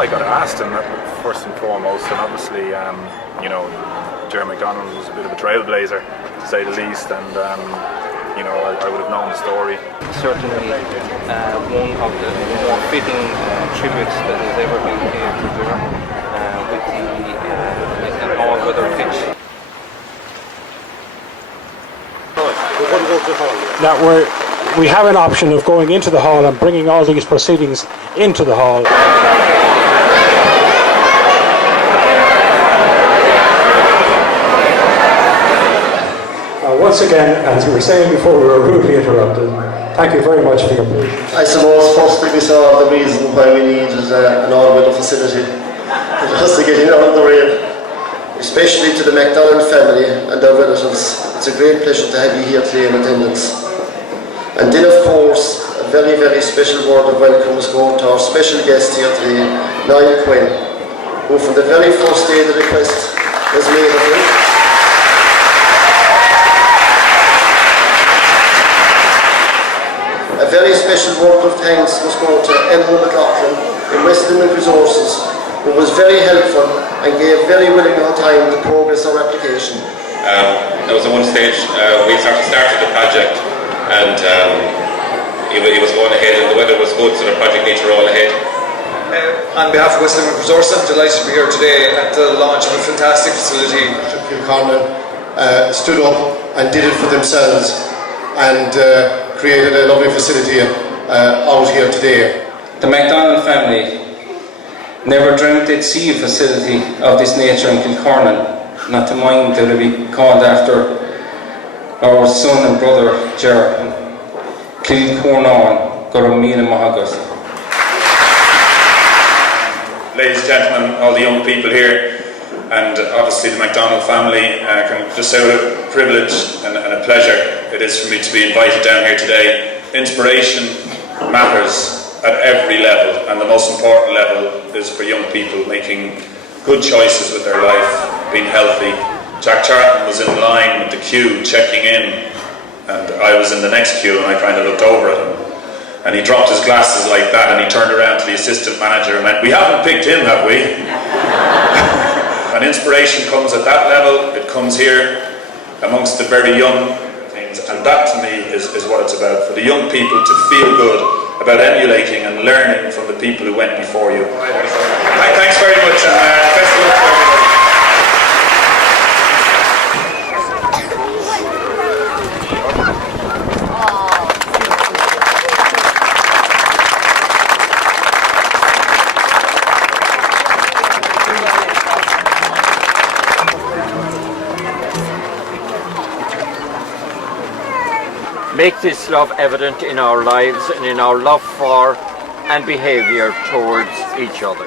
I got asked, and first and foremost, and obviously, Jerry McDonald was a bit of a trailblazer, to say the least, and I would have known the story. Certainly, one of the more fitting tributes that has ever been paid to Jerry, with an all-weather pitch. Now we have an option of going into the hall and bringing all these proceedings into the hall. Once again, as we were saying before, we were rudely interrupted. Thank you very much for your patience. I suppose firstly we saw the reason why we needed an all-weather facility, just to get in out of the rain, especially to the McDonald family and their relatives. It's a great pleasure to have you here today in attendance. And then of course, a very, very special word of welcome must go to our special guest here today, Niall Quinn, who from the very first day the request was made of him, a very special word of thanks must go to Elmo McLaughlin in West Limerick Resources, who was very helpful and gave very willing her time to progress our application. There was at one stage we started the project, and it was going ahead, and the weather was good, so the project needed to roll ahead. On behalf of West Limerick Resources, I'm delighted to be here today at the launch of a fantastic facility. Kilcornan stood up and did it for themselves and created a lovely facility out here today. The McDonald family never dreamt they'd see a facility of this nature in Kilcornan, not to mind that it would be called after our son and brother Ger. Kilcornan, Goromina Mahagas. Ladies and gentlemen, all the young people here, and obviously the McDonald family, can just say what a privilege and a pleasure it is for me to be invited down here today. Inspiration matters at every level, and the most important level is for young people making good choices with their life, being healthy. Jack Charlton was in line with the queue, checking in, and I was in the next queue, and I kind of looked over at him, and he dropped his glasses like that, and he turned around to the assistant manager and went, "We haven't picked him, have we?" And inspiration comes at that level. It comes here amongst the very young things, and that to me is what it's about, for the young people to feel good about emulating and learning from the people who went before you. Thanks very much, and best of luck to everybody. Make this love evident in our lives and in our love for and behaviour towards each other.